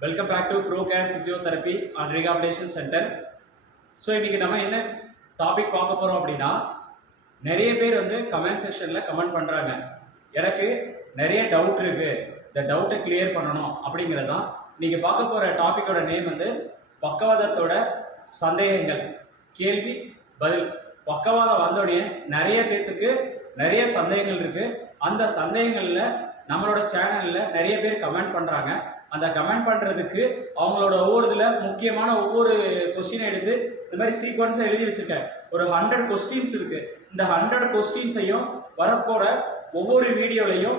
Welcome back to Pro Care physiotherapy and rehabilitation centre so இன்றைக்கி நம்ம என்ன topic பார்க்க போகிறோம் அப்படின்னா நிறைய பேர் வந்து கமெண்ட் செக்ஷனில் கமெண்ட் பண்ணுறாங்க எனக்கு நிறைய டவுட் இருக்குது இந்த டவுட்டை கிளியர் பண்ணணும் அப்படிங்கிறது தான் நீங்கள் பார்க்க போகிற டாப்பிக்கோட நேம் வந்து பக்கவாதத்தோட சந்தேகங்கள். கேள்வி பதில். பக்கவாதம் வந்தோடனே நிறைய பேர்த்துக்கு நிறைய சந்தேகங்கள் இருக்குது அந்த சந்தேகங்களில் நம்மளோட சேனலில் நிறைய பேர் கமெண்ட் பண்ணுறாங்க அந்த கமெண்ட் பண்ணுறதுக்கு அவங்களோட ஒவ்வொரு இதில் முக்கியமான ஒவ்வொரு கொஸ்டினை எடுத்து இந்த மாதிரி சீக்வன்ஸாக எழுதி வச்சுருக்கேன் ஒரு ஹண்ட்ரட் கொஸ்டின்ஸ் இருக்குது இந்த ஹண்ட்ரட் கொஸ்டின்ஸையும் வரப்போகிற ஒவ்வொரு வீடியோலையும்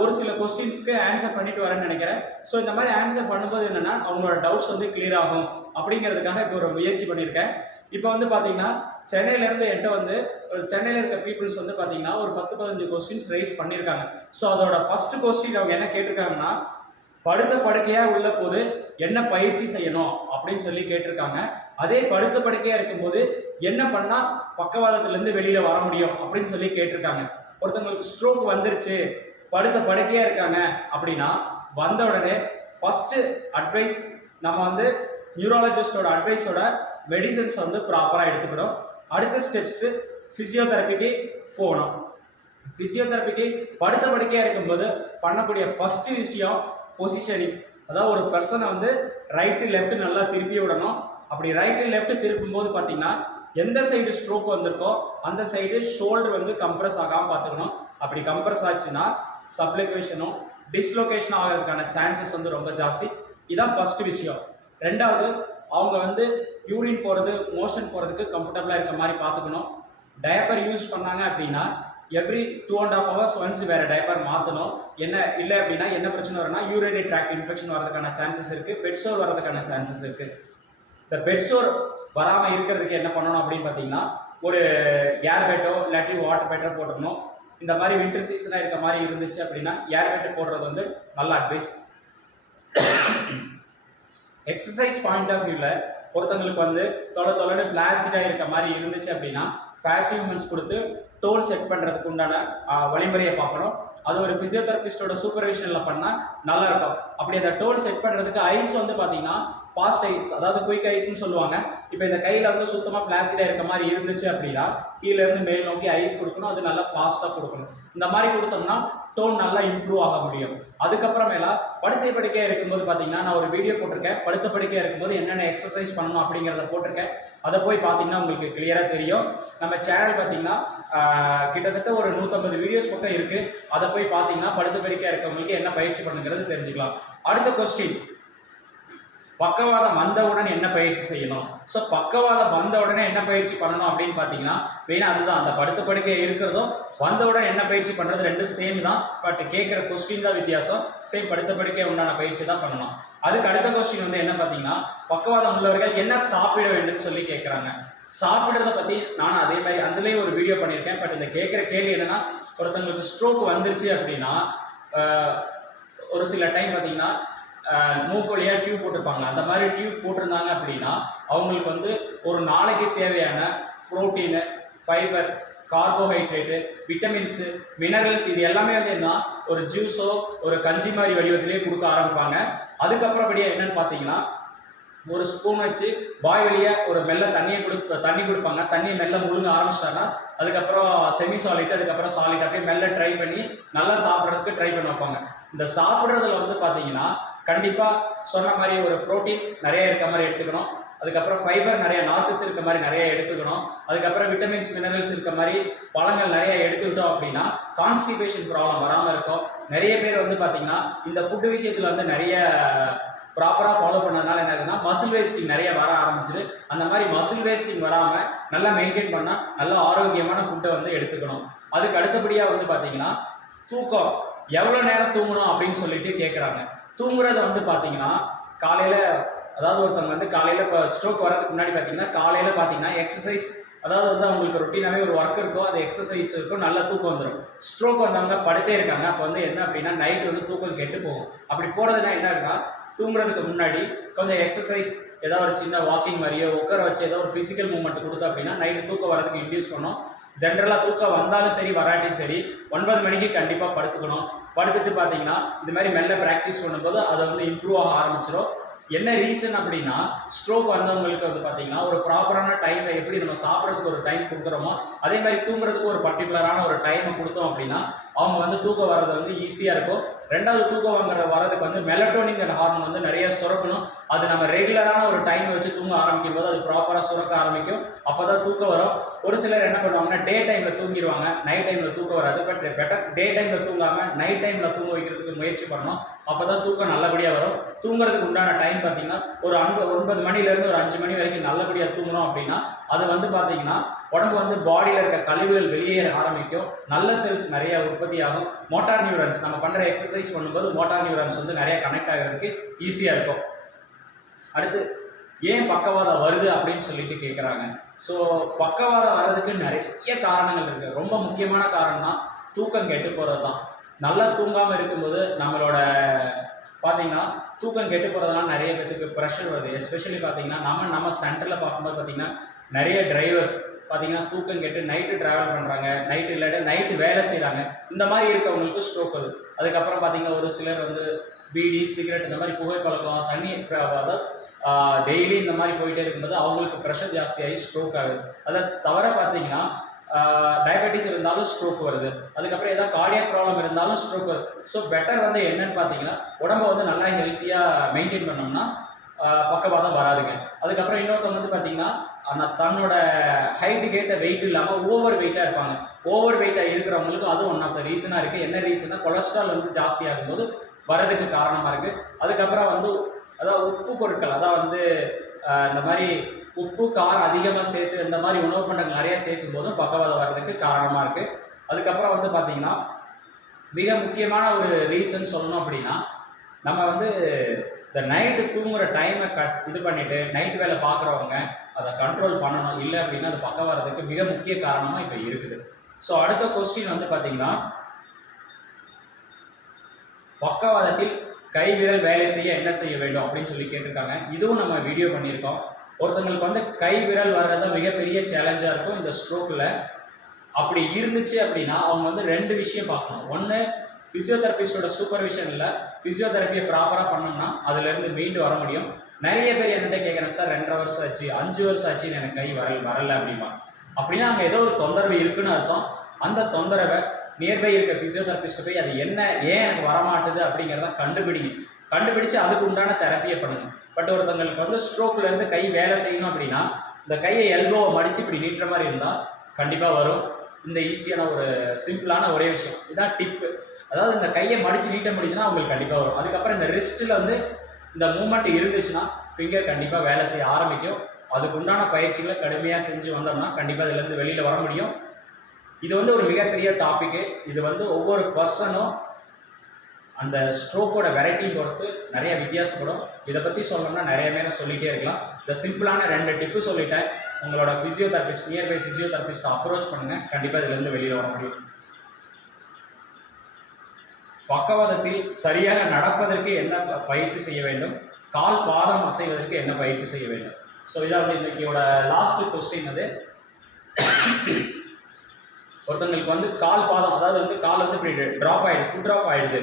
ஒரு சில கொஸ்டின்ஸ்க்கு ஆன்சர் பண்ணிட்டு வரேன்னு நினைக்கிறேன். ஸோ இந்த மாதிரி ஆன்சர் பண்ணும்போது என்னென்னா அவங்களோட டவுட்ஸ் வந்து கிளியர் ஆகும் அப்படிங்கிறதுக்காக இப்போ ஒரு முயற்சி பண்ணியிருக்கேன் இப்போ வந்து பார்த்தீங்கன்னா சென்னையிலேருந்து என்கிட்ட வந்து ஒரு சென்னையில் இருக்க பீப்புள்ஸ் வந்து பார்த்தீங்கன்னா ஒரு பத்து பதினஞ்சு கொஸ்டின்ஸ் ரைஸ் பண்ணியிருக்காங்க ஸோ அதோட ஃபஸ்ட்டு கொஸ்டின் அவங்க என்ன கேட்டிருக்காங்கன்னா படுத்த படுக்கையாக உள்ள போது என்ன பயிற்சி செய்யணும் அப்படின்னு சொல்லி கேட்டிருக்காங்க. அதே படுத்த படுக்கையாக இருக்கும்போது என்ன பண்ணால் பக்கவாதத்துலேருந்து வெளியில் வர முடியும் அப்படின்னு சொல்லி கேட்டிருக்காங்க. ஒருத்தவங்களுக்கு ஸ்ட்ரோக் வந்துருச்சு படுத்த படுக்கையாக இருக்காங்க அப்படின்னா வந்த உடனே ஃபஸ்ட்டு அட்வைஸ் நம்ம வந்து நியூராலஜிஸ்டோட அட்வைஸோட மெடிசன்ஸ் வந்து ப்ராப்பராக எடுத்துக்கணும். அடுத்த ஸ்டெப்ஸு ஃபிசியோதெரப்பிக்கு போகணும். ஃபிசியோதெரப்பிக்கு படுத்த படுக்கையாக இருக்கும்போது பண்ணக்கூடிய ஃபஸ்ட்டு விஷயம் பொசிஷனிங் அதாவது ஒரு பர்சனை வந்து ரைட்டு லெஃப்ட்டு நல்லா திருப்பி விடணும். அப்படி ரைட்டு லெஃப்ட்டு திருப்பும்போது பார்த்தீங்கன்னா எந்த சைடு ஸ்ட்ரோக் வந்திருக்கோ அந்த சைடு ஷோல்டர் வந்து கம்ப்ரஸ் ஆகாமல் பார்த்துக்கணும். அப்படி கம்ப்ரஸ் ஆச்சுன்னா சப்ளிகேஷனும் டிஸ்லொகேஷன் ஆகிறதுக்கான சான்சஸ் வந்து ரொம்ப ஜாஸ்தி. இதான் ஃபஸ்ட்டு விஷயம். ரெண்டாவது அவங்க வந்து யூரின் போகிறது மோஷன் போகிறதுக்கு கம்ஃபர்டபுளாக இருக்க மாதிரி பார்த்துக்கணும். டயப்பர் யூஸ் பண்ணாங்க அப்படின்னா every two and half hours once வேறு டயப்பர் மாற்றணும் என்ன இல்லை அப்படின்னா என்ன பிரச்சனை வரும்னா யூரினரி ட்ராக் இன்ஃபெக்ஷன் வரதுக்கான சான்சஸ் இருக்குது பெட்சோர் வரதுக்கான சான்சஸ் இருக்குது இந்த பெட்சோர் வராமல் இருக்கிறதுக்கு என்ன பண்ணணும் அப்படின்னு பார்த்தீங்கன்னா ஒரு ஏர் பேட்டோ இல்லாட்டி வாட்டர் பேட்டோ போட்டுக்கணும் இந்த மாதிரி வின்டர் சீசனாக இருக்க மாதிரி இருந்துச்சு அப்படின்னா ஏர் பேட்டை போடுறது வந்து நல்ல அட்வைஸ் எக்ஸசைஸ் பாயிண்ட் ஆஃப் வியூவில் ஒருத்தங்களுக்கு வந்து தொலை தொலைன்னு பிளாஸ்டிக்காக இருக்க மாதிரி இருந்துச்சு அப்படின்னா பேசிவ் மூமெண்ட்ஸ் கொடுத்து டோல் செட் பண்ணுறதுக்கு உண்டான வழிமுறையை பார்க்கணும். அது ஒரு ஃபிசியோதெரபிஸ்டோட சூப்பர்விஷனில் பண்ணால் நல்லா இருக்கும். அப்படி அந்த டோல் செட் பண்ணுறதுக்கு ஐஸ் வந்து பார்த்தீங்கன்னா ஃபாஸ்ட் ஐஸ் அதாவது குயிக் ஐஸ்னு சொல்லுவாங்க. இப்போ இந்த கையில் வந்து சுத்தமாக பிளாஸ்டிக்காக இருக்க மாதிரி இருந்துச்சு அப்படின்னா கீழே இருந்து மேல் நோக்கி ஐஸ் கொடுக்கணும். அது நல்லா ஃபாஸ்ட்டாக கொடுக்கணும். இந்த மாதிரி கொடுத்தோம்னா டோன் நல்லா இம்ப்ரூவ் ஆக முடியும். அதுக்கப்புறமேலா படுத்தை படுக்கையாக இருக்கும்போது பார்த்தீங்கன்னா நான் ஒரு வீடியோ போட்டிருக்கேன். படுத்த படுக்கையாக இருக்கும்போது என்னென்ன எக்ஸசைஸ் பண்ணணும் அப்படிங்கிறத போட்டிருக்கேன். அதை போய் பார்த்தீங்கன்னா உங்களுக்கு கிளியராக தெரியும். நம்ம சேனல் பார்த்தீங்கன்னா கிட்டத்தட்ட ஒரு நூற்றம்பது வீடியோஸ் பக்கம் இருக்குது அதை போய் பார்த்தீங்கன்னா படுத்த படிக்க இருக்கவங்களுக்கு என்ன பயிற்சி பண்ணுங்கிறது தெரிஞ்சுக்கலாம். அடுத்த கொஸ்டின் பக்கவாதம் வந்தவுடன் என்ன பயிற்சி செய்யணும்? ஸோ பக்கவாதம் வந்தவுடனே என்ன பயிற்சி பண்ணணும் அப்படின்னு பார்த்தீங்கன்னா மெயினாக அதுதான். அந்த படுத்த படுக்கை இருக்கிறதும் வந்தவுடன் என்ன பயிற்சி பண்ணுறது ரெண்டும் சேம் தான். பட் கேட்குற கொஸ்டின் தான் வித்தியாசம். சேம் படுத்த படுக்கை உண்டான பயிற்சி தான் பண்ணணும். அதுக்கு அடுத்த கொஸ்டின் வந்து என்ன பார்த்தீங்கன்னா பக்கவாதம் உள்ளவர்கள் என்ன சாப்பிட வேண்டும் சொல்லி கேட்குறாங்க. சாப்பிட்றத பற்றி நானும் அதே மாதிரி அதுலேயே ஒரு வீடியோ பண்ணியிருக்கேன். பட் இந்த கேட்குற கேள்வி என்னென்னா ஒருத்தங்களுக்கு ஸ்ட்ரோக் வந்துருச்சு அப்படின்னா ஒரு சில டைம் பார்த்திங்கன்னா மூக்கொழியாக மூக்கு டியூப் போட்டிருப்பாங்க அந்த மாதிரி டியூப் போட்டிருந்தாங்க அப்படின்னா அவங்களுக்கு வந்து ஒரு நாளைக்கு தேவையான protein fibre carbohydrate vitamins minerals இது எல்லாமே வந்து என்ன ஒரு ஜூஸோ ஒரு கஞ்சி மாதிரி வடிவத்திலே கொடுக்க ஆரம்பிப்பாங்க. அதுக்கப்புறப்படியே என்னன்னு பார்த்தீங்கன்னா ஒரு ஸ்பூன் வச்சு பாய் வழியாக ஒரு மெல்ல தண்ணியை கொடுத்து தண்ணி கொடுப்பாங்க. தண்ணியை மெல்ல முழுங்க ஆரம்பிச்சிட்டாங்கன்னா அதுக்கப்புறம் செமி சாலிட் அதுக்கப்புறம் சாலிட் அப்படியே மெல்ல ட்ரை பண்ணி நல்லா சாப்பிட்றதுக்கு ட்ரை பண்ண வைப்பாங்க. இந்த சாப்பிட்றதுல வந்து பார்த்தீங்கன்னா கண்டிப்பாக சொன்ன மாதிரி ஒரு ப்ரோட்டீன் நிறைய இருக்க மாதிரி எடுத்துக்கணும். அதுக்கப்புறம் ஃபைபர் நிறைய நாசத்து இருக்க மாதிரி நிறைய எடுத்துக்கணும். அதுக்கப்புறம் விட்டமின்ஸ் மினரல்ஸ் இருக்க மாதிரி பழங்கள் நிறைய எடுத்துக்கிட்டோம் அப்படின்னா கான்ஸ்டிபேஷன் ப்ராப்ளம் வராமல் இருக்கும். நிறைய பேர் வந்து பார்த்திங்கன்னா இந்த ஃபுட்டு விஷயத்தில் வந்து நிறைய ப்ராப்பராக ஃபாலோ பண்ணதுனால என்ன ஆகுதுன்னா மசில் வேஸ்டிங் நிறைய வர ஆரம்பிச்சிது அந்த மாதிரி மசில் வேஸ்டிங் வராமல் நல்லா மெயின்டைன் பண்ணால் நல்லா ஆரோக்கியமான ஃபுட்டை வந்து எடுத்துக்கணும். அதுக்கு அடுத்தபடியாக வந்து பார்த்தீங்கன்னா தூக்கம். எவ்வளோ நேரம் தூங்கணும் அப்படின்னு சொல்லிட்டு கேட்குறாங்க தூங்குறத வந்து பார்த்தீங்கன்னா காலையில் அதாவது ஒருத்தவங்க வந்து காலையில் இப்போ ஸ்ட்ரோக் வரதுக்கு முன்னாடி பார்த்தீங்கன்னா காலையில் பார்த்தீங்கன்னா எக்ஸசைஸ் அதாவது வந்து அவங்களுக்கு ரொட்டீனாகவே ஒரு ஒர்க் இருக்கும் அது எக்ஸசைஸ் இருக்கும் நல்ல தூக்கம் வந்துடும் ஸ்ட்ரோக் வந்தவங்க படுத்தே இருக்காங்க. அப்போ வந்து என்ன அப்படின்னா நைட் வந்து தூக்கம் கெட்டு போகும். அப்படி போகிறதுனா என்ன தூங்குறதுக்கு முன்னாடி கொஞ்சம் எக்ஸசைஸ் ஏதாவது ஒரு சின்ன வாக்கிங் மாதிரியோ உட்கார வச்சு ஏதோ ஒரு ஃபிசிக்கல் மூவ்மெண்ட் கொடுத்தா அப்படின்னா நைட்டு தூக்கம் வரதுக்கு இன்டியூஸ் பண்ணும். ஜென்ரலாக தூக்கம் வந்தாலும் சரி வராட்டியும் சரி ஒன்பது மணிக்கு கண்டிப்பாக படுத்துக்கணும். படுத்துட்டு பார்த்தீங்கன்னா இது மாதிரி மெல்ல ப்ராக்டிஸ் பண்ணும்போது அதை வந்து இம்ப்ரூவ் ஆக ஆரம்பிச்சிடும் என்ன ரீசன் அப்படின்னா ஸ்ட்ரோக் வந்தவங்களுக்கு வந்து பார்த்தீங்கன்னா ஒரு ப்ராப்பரான டைமை எப்படி நம்ம சாப்பிட்றதுக்கு ஒரு டைம் கொடுக்குறோமோ அதே மாதிரி தூங்குறதுக்கு ஒரு பர்டிகுலரான ஒரு டைமை கொடுத்தோம் அப்படின்னா அவங்க வந்து தூக்கம் வர்றது வந்து ஈஸியாக இருக்கும். ரெண்டாவது தூக்கம் வாங்குற வரதுக்கு வந்து மெலட்டோனிங்கிற ஹார்மோன் வந்து நிறைய சுரக்கணும். அது நம்ம ரெகுலரான ஒரு டைம் வச்சு தூங்க ஆரம்பிக்கும் போது அது ப்ராப்பராக சுரக்க ஆரம்பிக்கும். அப்போ தான் தூக்கம் வரும். ஒரு சிலர் என்ன பண்ணுவாங்கன்னா டே டைமில் தூங்கிடுவாங்க நைட் டைமில் தூக்கம் வராது. பட் பெட்டர் டே டைமில் தூங்காமல் நைட் டைமில் தூங்க வைக்கிறதுக்கு முயற்சி பண்ணணும். அப்போ தான் தூக்கம் நல்லபடியாக வரும். தூங்குறதுக்கு உண்டான டைம் பார்த்தீங்கன்னா ஒரு அன்பு ஒன்பது மணிலேருந்து ஒரு அஞ்சு மணி வரைக்கும் நல்லபடியாக தூங்கணும் அப்படின்னா அது வந்து பார்த்தீங்கன்னா உடம்பு வந்து பாடியில் இருக்க கழிவுகள் வெளியேற ஆரம்பிக்கும். நல்ல செல்ஸ் நிறைய உற்பத்தி ஆகும் மோட்டார் நியூரன்ஸ் நம்ம பண்ணுற எக்ஸசைஸ் பண்ணும்போது மோட்டார் நியூரான்ஸ் வந்து நிறைய கனெக்ட் ஆகிறதுக்கு ஈஸியாக இருக்கும். அடுத்து ஏன் பக்கவாதம் வருது அப்படின்னு சொல்லிட்டு கேட்குறாங்க ஸோ பக்கவாதம் வர்றதுக்கு நிறைய காரணங்கள் இருக்குது ரொம்ப முக்கியமான காரணம்னா தூக்கம் கெட்டு போகிறது தான் நல்லா தூங்காமல் இருக்கும்போது நம்மளோட பார்த்தீங்கன்னா தூக்கம் கெட்டு போகிறதுனால நிறைய பேத்துக்கு ப்ரெஷர் வருது. எஸ்பெஷலி பார்த்தீங்கன்னா நம்ம நம்ம சென்டரில் பார்க்கும்போது பார்த்தீங்கன்னா நிறைய டிரைவர்ஸ் பார்த்தீங்கன்னா தூக்கம் கெட்டு நைட்டு ட்ராவல் பண்ணுறாங்க நைட்டு இல்லாட்டி நைட்டு வேலை செய்கிறாங்க இந்த மாதிரி இருக்கவங்களுக்கு ஸ்ட்ரோக் வருது. அதுக்கப்புறம் பார்த்தீங்கன்னா ஒரு சிலர் வந்து பீடி சிகரெட் இந்த மாதிரி புகைப்பழக்கம் தண்ணி அதாவது டெய்லி இந்த மாதிரி போயிட்டே இருக்கும்போது அவங்களுக்கு ப்ரெஷர் ஜாஸ்தியாகி ஸ்ட்ரோக் ஆகுது. அதை தவிர பார்த்தீங்கன்னா டயபெட்டிஸ் இருந்தாலும் ஸ்ட்ரோக் வருது. அதுக்கப்புறம் ஏதாவது கார்டியாக் ப்ராப்ளம் இருந்தாலும் ஸ்ட்ரோக் வருது. ஸோ பெட்டர் வந்து என்னன்னு பார்த்தீங்கன்னா உடம்ப வந்து நல்லா ஹெல்த்தியாக மெயின்டைன் பண்ணோம்னா ஆஹ் பக்கவாதம் வராதுங்க. அதுக்கப்புறம் இன்னொருத்தவங்க வந்து பார்த்தீங்கன்னா ஆனால் தன்னோட ஹைட்டுக்கு ஏற்ற வெயிட் இல்லாமல் ஓவர் வெயிட்டாக இருப்பாங்க. ஓவர் வெயிட்டாக இருக்கிறவங்களுக்கு அதுவும் ஒன் ஆஃப் த ரீசனாக இருக்குது என்ன ரீசன்னா கொலஸ்ட்ரால் வந்து ஜாஸ்தியாகும் போது வரதுக்கு காரணமாக இருக்குது அதுக்கப்புறம் வந்து அதாவது உப்பு பொருட்கள் அதான் வந்து இந்த மாதிரி உப்பு காரம் அதிகமாக சேர்த்து இந்த மாதிரி உணவு பண்டங்கள் நிறைய சேர்க்கும் போதும் பக்கவாதம் வர்றதுக்கு காரணமாக இருக்குது அதுக்கப்புறம் வந்து பார்த்திங்கன்னா மிக முக்கியமான ஒரு ரீசன் சொல்லணும் அப்படின்னா நம்ம வந்து இந்த நைட்டு தூங்குகிற டைமை கட் இது பண்ணிவிட்டு நைட் வேலை பார்க்குறவங்க அதை கண்ட்ரோல் பண்ணணும். இல்லை அப்படின்னா அது பக்கம் வர்றதுக்கு மிக முக்கிய காரணமாக இப்போ இருக்குது. ஸோ அடுத்த கொஸ்டின் வந்து பார்த்திங்கன்னா பக்கவாதத்தில் கை விரல் வேலை செய்ய என்ன செய்ய வேண்டும் அப்படின்னு சொல்லி கேட்டிருக்காங்க. இதுவும் நம்ம வீடியோ பண்ணியிருக்கோம். ஒருத்தங்களுக்கு வந்து கை விரல் வர்றது மிகப்பெரிய சேலஞ்சாக இருக்கும் இந்த ஸ்ட்ரோக்கில் அப்படி இருந்துச்சு அப்படின்னா அவங்க வந்து ரெண்டு விஷயம் பார்க்கணும். ஒன்று ஃபிசியோதெரபிஸ்டோட சூப்பர்விஷனில் ஃபிசியோதெரப்பியை ப்ராப்பராக பண்ணோம்னா அதுலேருந்து மீண்டு வர முடியும். நிறைய பேர் என்கிட்ட கேட்குறாங்க சார் ரெண்டரை வருஷம் ஆச்சு அஞ்சு வருஷம் ஆச்சு எனக்கு கை வரல வரல அப்படிமா. அப்படின்னா அங்கே ஏதோ ஒரு தொந்தரவு இருக்குன்னு அர்த்தம். அந்த தொந்தரவை நியர்பை இருக்க ஃபிசியோதெரபிஸ்ட்டு போய் அது என்ன ஏன் எனக்கு வரமாட்டுது? அப்படிங்கிறத கண்டுபிடிங்க. கண்டுபிடிச்சு அதுக்கு உண்டான தெரப்பியை பண்ணுங்க. பட் ஒருத்தங்களுக்கு வந்து ஸ்ட்ரோக்லேருந்து கை வேலை செய்யணும் அப்படின்னா இந்த கையை எல்போவை மடித்து இப்படி நீட்டுற மாதிரி இருந்தால் கண்டிப்பாக வரும். இந்த ஈஸியான ஒரு சிம்பிளான ஒரே விஷயம். இதான் டிப்பு அதாவது இந்த கையை மடித்து நீட்ட முடியுதுன்னா அவங்களுக்கு கண்டிப்பாக வரும். அதுக்கப்புறம் இந்த ரிஸ்ட்டில் வந்து இந்த மூமெண்ட் இருந்துச்சுன்னா ஃபிங்கர் கண்டிப்பாக வேலை செய்ய ஆரம்பிக்கும். அதுக்கு உண்டான பயிற்சிகளை கடுமையாக செஞ்சு வந்தோம்னா கண்டிப்பாக இதுலேருந்து வெளியில் வர முடியும். இது வந்து ஒரு மிகப்பெரிய டாப்பிக்கு இது வந்து ஒவ்வொரு பர்சனும் அந்த ஸ்ட்ரோக்கோட வெரைட்டி பொறுத்து நிறைய வித்தியாசப்படும். இதை பற்றி சொல்லணும்னா நிறைய நேரம் சொல்லிகிட்டே இருக்கலாம். இந்த சிம்பிளான ரெண்டு டிப்பு சொல்லிட்டேன். உங்களோட ஃபிசியோதெரபிஸ்ட் நியர்பை ஃபிசியோதெரபிஸ்ட்டை அப்ரோச் பண்ணுங்கள் கண்டிப்பாக இதுலேருந்து வெளியில் வர முடியும். பக்கவாதத்தில் சரியாக நடப்பதற்கு என்ன ப- பயிற்சி செய்ய வேண்டும்? கால் பாதம் அசைவதற்கு என்ன பயிற்சி செய்ய வேண்டும்? ஸோ இதான் வந்து இன்றைக்கியோட லாஸ்ட் கொஸ்டின் அது ஒருத்தங்களுக்கு வந்து கால் பாதம் அதாவது வந்து கால் வந்து இப்படி ட்ராப் ஆகிடுது ஃபுட் ட்ராப் ஆயிடுது.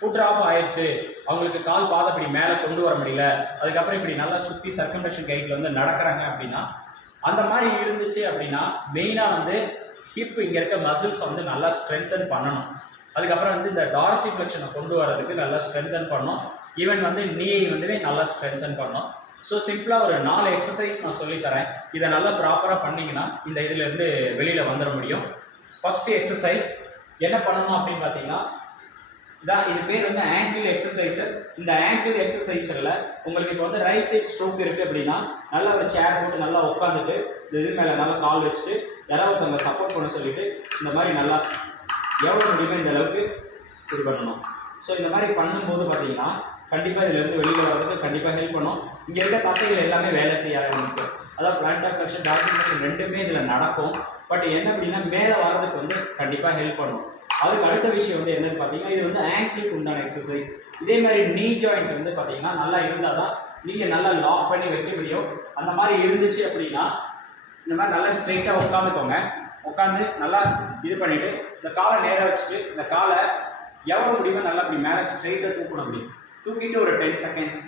ஃபுட் ட்ராப் ஆயிடுச்சு அவங்களுக்கு கால் பாதம் இப்படி மேலே கொண்டு வர முடியல. அதுக்கப்புறம் இப்படி நல்லா சுற்றி சர்க்கம்டேஷன் கைட்டில் வந்து நடக்கிறாங்க அப்படின்னா அந்த மாதிரி இருந்துச்சு அப்படின்னா மெயினாக வந்து ஹிப் இங்கே இருக்க மசில்ஸை வந்து நல்லா ஸ்ட்ரென்தன் பண்ணணும். அதுக்கப்புறம் வந்து இந்த டார்சி ஃப்ளெக்ஷனை கொண்டு வரதுக்கு நல்லா ஸ்ட்ரென்தன் பண்ணோம். ஈவன் வந்து நீயை வந்து நல்லா ஸ்ட்ரென்தன் பண்ணணும் ஸோ சிம்பிளாக ஒரு நாலு எக்ஸசைஸ் நான் சொல்லித்தரேன் இதை நல்லா ப்ராப்பராக பண்ணிங்கன்னா இந்த இதிலேருந்து வெளியில் வந்துட முடியும். ஃபஸ்ட்டு எக்ஸசைஸ் என்ன பண்ணணும் அப்படின்னு பார்த்தீங்கன்னா இதான் இது பேர் வந்து ஆங்கிள் எக்ஸசைஸு இந்த ஆங்கிள் எக்ஸசைஸில் உங்களுக்கு இப்போ வந்து ரைட் சைட் ஸ்ட்ரோக் இருக்குது அப்படின்னா நல்லா ஒரு சேர் போட்டு நல்லா உட்காந்துட்டு இந்த இது மேலே நல்லா கால் வச்சுட்டு யாராவது ஒருத்தவங்க சப்போர்ட் பண்ண சொல்லிட்டு இந்த மாதிரி நல்லா எவ்வளோ முடியுமோ இந்த அளவுக்கு இது பண்ணணும். ஸோ இந்த மாதிரி பண்ணும்போது பார்த்தீங்கன்னா கண்டிப்பாக இதுலேருந்து வெளியில் வர்றதுக்கு கண்டிப்பாக ஹெல்ப் பண்ணும். இங்கே இருக்க தசைகள் எல்லாமே வேலை செய்ய ஆரம்பிக்கும். அதாவது plant of function dorsi function ரெண்டுமே இதில் நடக்கும். பட் என்ன அப்படின்னா மேலே வர்றதுக்கு வந்து கண்டிப்பாக ஹெல்ப் பண்ணும். அதுக்கு அடுத்த விஷயம் வந்து என்னென்னு பார்த்தீங்கன்னா இது வந்து ஆங்கிளுக்கு உண்டான எக்ஸசைஸ் இதே மாதிரி நீ ஜாயிண்ட் வந்து பார்த்தீங்கன்னா நல்லா இருந்தால் தான் நீங்கள் நல்லா லாக் பண்ணி வைக்க முடியும். அந்த மாதிரி இருந்துச்சு அப்படின்னா இந்த மாதிரி நல்லா ஸ்ட்ரெயிட்டாக உட்காந்துக்கோங்க. உட்காந்து நல்லா இது பண்ணிவிட்டு இந்த காலை நேராக வச்சுட்டு இந்த காலை எவ்வளோ முடியுமோ நல்லா அப்படி மேலே ஸ்ட்ரெயிட்டாக தூக்கணும் அப்படி. தூக்கிட்டு ஒரு ten seconds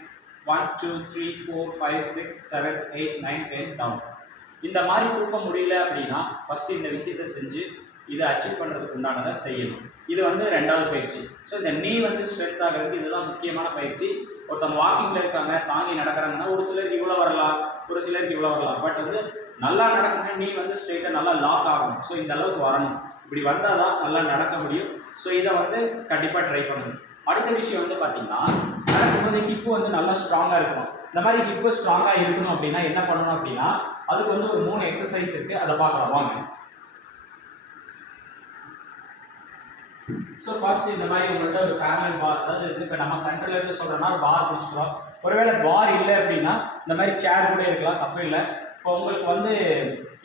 one two three four five six seven eight nine ten down இந்த மாதிரி தூக்க முடியல அப்படின்னா ஃபஸ்ட்டு இந்த விஷயத்தை செஞ்சு இதை அச்சீவ் பண்ணுறதுக்கு உண்டானதை செய்யணும். இது வந்து ரெண்டாவது பயிற்சி. ஸோ இந்த நீ வந்து ஸ்ட்ரென்த் ஆகிறதுக்கு இதுதான் முக்கியமான பயிற்சி. ஒருத்தவங்க வாக்கிங்கில் இருக்காங்க தாங்கி நடக்கிறாங்கன்னா ஒரு சிலருக்கு இவ்வளோ வரலாம் ஒரு சிலருக்கு இவ்வளோ வரலாம். பட் வந்து நல்லா நடக்கணும்னா நீ வந்து ஸ்ட்ரெயிட்டாக நல்லா லாக் ஆகணும். ஸோ இந்த அளவுக்கு வரணும். இப்படி வந்தால் தான் நல்லா நடக்க முடியும். ஸோ இதை வந்து கண்டிப்பாக ட்ரை பண்ணணும். அடுத்த விஷயம் வந்து பார்த்தீங்கன்னா நடக்கும்போது ஹிப்பு வந்து நல்லா ஸ்ட்ராங்காக இருக்கணும். இந்த மாதிரி ஹிப்பு ஸ்ட்ராங்காக இருக்கணும் அப்படின்னா என்ன பண்ணணும் அப்படின்னா அதுக்கு வந்து ஒரு மூணு எக்ஸசைஸ் இருக்குது அதை பார்க்கலாம். வாங்க. ஸோ ஃபர்ஸ்ட் இந்த மாதிரி உங்கள்கிட்ட ஒரு பேரலல் பார் அதாவது இப்போ நம்ம சென்டர்ல இருந்து சொல்கிறோன்னா பார் பிடிச்சிக்கிறோம். ஒருவேளை பார் இல்லை அப்படின்னா இந்த மாதிரி சேர் கூட இருக்கலாம். தப்பு இல்லை. இப்போ உங்களுக்கு வந்து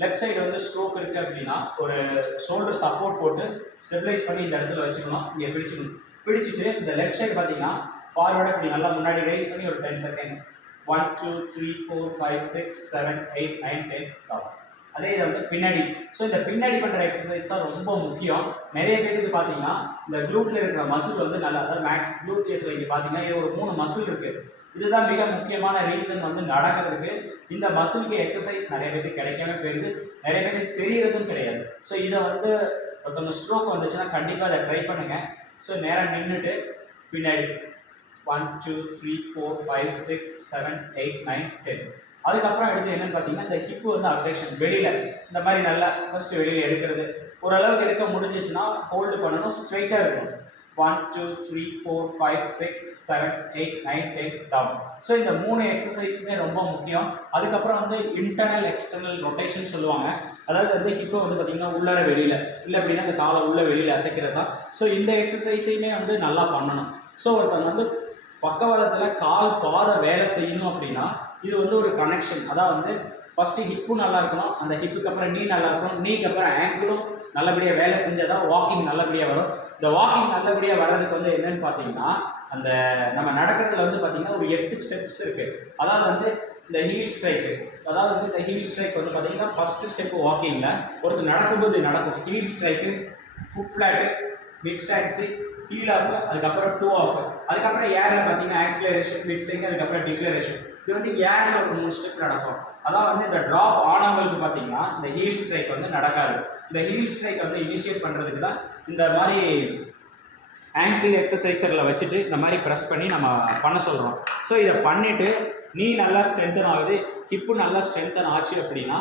லெஃப்ட் சைடு வந்து ஸ்ட்ரோக் இருக்குது அப்படின்னா ஒரு ஷோல்டர் சப்போர்ட் போட்டு ஸ்டெபிலைஸ் பண்ணி இந்த இடத்துல வச்சுக்கணும். இங்கே பிடிச்சிக்கணும். பிடிச்சிட்டு இந்த லெஃப்ட் சைடு பார்த்தீங்கன்னா ஃபார்வர்டாக இப்படி நல்லா முன்னாடி ரைஸ் பண்ணி ஒரு ten seconds one two three four five six seven eight nine ten top அதே இதை வந்து பின்னாடி. ஸோ இந்த பின்னாடி பண்ணுற எக்ஸசைஸ் தான் ரொம்ப முக்கியம். நிறைய பேருக்கு பார்த்தீங்கன்னா இந்த க்ளூட்டில் இருக்கிற மசில் வந்து நல்லா அதாவது மேக்ஸ் க்ளூட்டியஸில் இங்கே பார்த்தீங்கன்னா இது ஒரு மூணு மசில் இருக்குது இதுதான் மிக முக்கியமான ரீசன் வந்து நடக்கிறதுக்கு. இந்த மசிலுக்கு எக்ஸசைஸ் நிறைய பேருக்கு கிடைக்காம போயிடுது நிறைய பேருக்கு தெரியறதும் கிடையாது. ஸோ இதை வந்து ஒருத்தவங்க ஸ்ட்ரோக் வந்துச்சுன்னா கண்டிப்பாக அதை ட்ரை பண்ணுங்கள் ஸோ நேராக நின்றுட்டு பின்னாடி. One two three four five six seven eight nine ten அதுக்கப்புறம் எடுத்து என்னென்னு பார்த்தீங்கன்னா இந்த ஹிப்பு வந்து அப்டேஷன் வெளியில். இந்த மாதிரி நல்லா ஃபஸ்ட்டு வெளியில் எடுக்கிறது. ஓரளவுக்கு எடுக்க முடிஞ்சிச்சுன்னா ஹோல்டு பண்ணணும் ஸ்ட்ரைட்டாக இருக்கணும். One two three four five six seven eight nine ten down so இந்த மூணு எக்ஸசைஸுமே ரொம்ப முக்கியம். அதுக்கப்புறம் வந்து இன்டர்னல் எக்ஸ்டர்னல் ரொட்டேஷன் சொல்லுவாங்க. அதாவது வந்து ஹிப்பை வந்து பார்த்திங்கன்னா உள்ளார வெளியில் இல்லை அப்படின்னா இந்த காலை உள்ள வெளியில் அசைக்கிறது தான் ஸோ இந்த எக்ஸசைஸையுமே வந்து நல்லா பண்ணணும். ஸோ ஒருத்தவங்க வந்து பக்கவாதத்தில் கால் பாதை வேலை செய்யணும் அப்படின்னா இது வந்து ஒரு கனெக்ஷன் அதான் வந்து ஃபஸ்ட்டு ஹிப்பும் நல்லா இருக்கணும் அந்த ஹிப்புக்கு அப்புறம் நீ நல்லா இருக்கணும் நீக்கு அப்புறம் ஆங்கிளும் நல்லபடியாக வேலை செஞ்சால் தான் வாக்கிங் நல்லபடியாக வரும். இந்த வாக்கிங் நல்லபடியாக வர்றதுக்கு வந்து என்னன்னு பார்த்தீங்கன்னா அந்த நம்ம நடக்கிறதுல வந்து பார்த்தீங்கன்னா ஒரு எட்டு ஸ்டெப்ஸ் இருக்குது அதாவது வந்து இந்த ஹீல் ஸ்ட்ரைக்கு அதாவது வந்து இந்த ஹீல் ஸ்ட்ரைக் வந்து பார்த்தீங்கன்னா ஃபஸ்ட்டு ஸ்டெப்பு வாக்கிங்கில் ஒருத்தர் நடக்கும்போது நடக்கும். Heel strike foot flat midstance heel off அதுக்கப்புறம் டூ ஆஃப் அதுக்கப்புறம் ஏரில் பார்த்தீங்கன்னா ஆக்சிலரேஷன் மிட் ஸ்ட்ரைக் அதுக்கப்புறம் டிக்ளரேஷன் இது வந்து ஏரில் ஒரு மூணு ஸ்டெப் நடக்கும். அதான் வந்து இந்த ட்ராப் ஆனவங்களுக்கு பார்த்தீங்கன்னா இந்த ஹீல் ஸ்ட்ரைக் வந்து நடக்காது. இந்த ஹீல் ஸ்ட்ரைக் வந்து இனிஷியேட் பண்ணுறதுக்கு தான் இந்த மாதிரி ஆங்கிள் எக்ஸசைசரில் வச்சுட்டு இந்த மாதிரி ப்ரெஸ் பண்ணி நம்ம பண்ண சொல்கிறோம் ஸோ இதை பண்ணிவிட்டு நீ நல்லா ஸ்ட்ரென்தன் ஆகுது ஹிப்பு நல்லா ஸ்ட்ரென்தன் ஆச்சு அப்படின்னா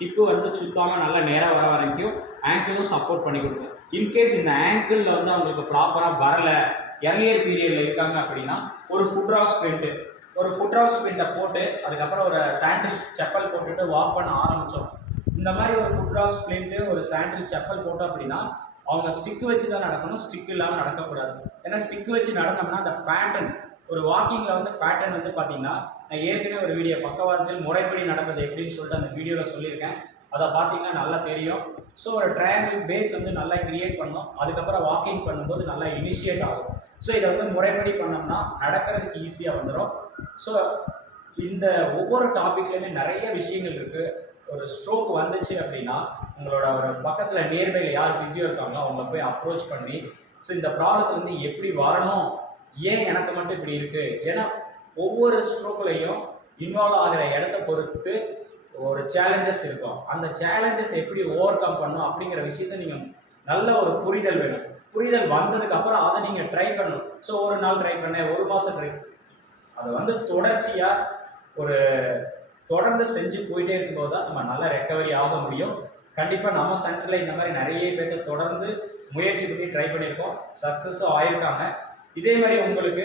ஹிப்பு வந்து சுத்தாமல் நல்லா நேராக வர வரைக்கும் ஆங்கிளும் சப்போர்ட் பண்ணி கொடுக்கும். இன்கேஸ் இந்த ஆங்கிளில் வந்து அவங்களுக்கு ப்ராப்பராக வரலை எர்லியர் பீரியடில் இருக்காங்க அப்படின்னா ஒரு ஃபுட்ரா ஸ்ப்ரிண்ட்டு ஒரு புட்ராஸ் ஸ்ப்ரிண்ட்டை போட்டு அதுக்கப்புறம் ஒரு சாண்டில்ஸ் செப்பல் போட்டுட்டு வாக் பண்ண ஆரம்பித்தோம் இந்த மாதிரி ஒரு ஃபுட்ரா ஸ்ப்ரிண்ட்டு ஒரு சாண்டில் செப்பல் போட்டோம் அப்படின்னா அவங்க ஸ்டிக் வச்சு தான் நடக்கணும் ஸ்டிக் இல்லாமல் நடக்கக்கூடாது. ஏன்னா ஸ்டிக் வச்சு நடந்தோம்னா அந்த பேட்டர்ன் ஒரு வாக்கிங்கில் வந்து பேட்டர்ன் வந்து பார்த்திங்கன்னா நான் ஏற்கனவே ஒரு வீடியோ பக்கவாரத்தில் முறைப்படி நடப்பது எப்படின்னு சொல்லிட்டு அந்த வீடியோவில் சொல்லியிருக்கேன். அதை பார்த்தீங்கன்னா நல்லா தெரியும். ஸோ ஒரு ட்ரையாங்கிள் பேஸ் வந்து நல்லா கிரியேட் பண்ணோம். அதுக்கப்புறம் வாக்கிங் பண்ணும்போது நல்லா இனிஷியேட் ஆகும். ஸோ இதை வந்து முறைப்படி பண்ணோம்னா நடக்கிறதுக்கு ஈஸியாக வந்துடும் ஸோ இந்த ஒவ்வொரு டாப்பிக்லேயுமே நிறைய விஷயங்கள் இருக்குது ஒரு ஸ்ட்ரோக் வந்துச்சு அப்படின்னா உங்களோட ஒரு பக்கத்தில் நேர்மையில் யார் பிஸியோ இருக்காங்களோ அவங்கள போய் அப்ரோச் பண்ணி ஸோ இந்த ப்ராப்ளத்துலேருந்து எப்படி வரணும்? ஏன் எனக்கு மட்டும் இப்படி இருக்குது ஏன்னா ஒவ்வொரு ஸ்ட்ரோக்லேயும் இன்வால்வ் ஆகிற இடத்த பொறுத்து ஒரு சேலஞ்சஸ் இருக்கும். அந்த சேலஞ்சஸ் எப்படி ஓவர் கம் பண்ணணும் அப்படிங்கிற விஷயத்த நீங்கள் நல்ல ஒரு புரிதல் வேணும். புரிதல் வந்ததுக்கப்புறம் அதை நீங்கள் ட்ரை பண்ணணும். ஸோ ஒரு நாள் ட்ரை பண்ணேன் ஒரு மாதம் ட்ரை அதை வந்து தொடர்ச்சியாக ஒரு தொடர்ந்து செஞ்சு போயிட்டே இருக்கும்போது தான் நம்ம நல்லா ரெக்கவரி ஆக முடியும். கண்டிப்பாக நம்ம சென்டரில் இந்த மாதிரி நிறைய பேர்த்த தொடர்ந்து முயற்சி பண்ணி ட்ரை பண்ணியிருக்கோம். சக்ஸஸும் ஆயிருக்காங்க. இதே மாதிரி உங்களுக்கு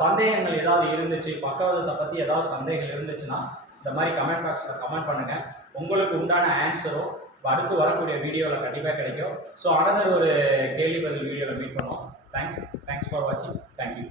சந்தேகங்கள் ஏதாவது இருந்துச்சு பக்கவாதத்தை பற்றி ஏதாவது சந்தேகங்கள் இருந்துச்சுன்னா இந்த மாதிரி கமெண்ட் பாக்ஸில் கமெண்ட் பண்ணுங்கள் உங்களுக்கு உண்டான ஆன்சரும் அடுத்து வரக்கூடிய வீடியோவில் கண்டிப்பாக கிடைக்கும். ஸோ அனதர் ஒரு கேள்வி பதில் வீடியோவில் மீட் பண்ணுவோம். தேங்க்ஸ் தேங்க்ஸ் ஃபார் வாட்சிங் தேங்க்யூ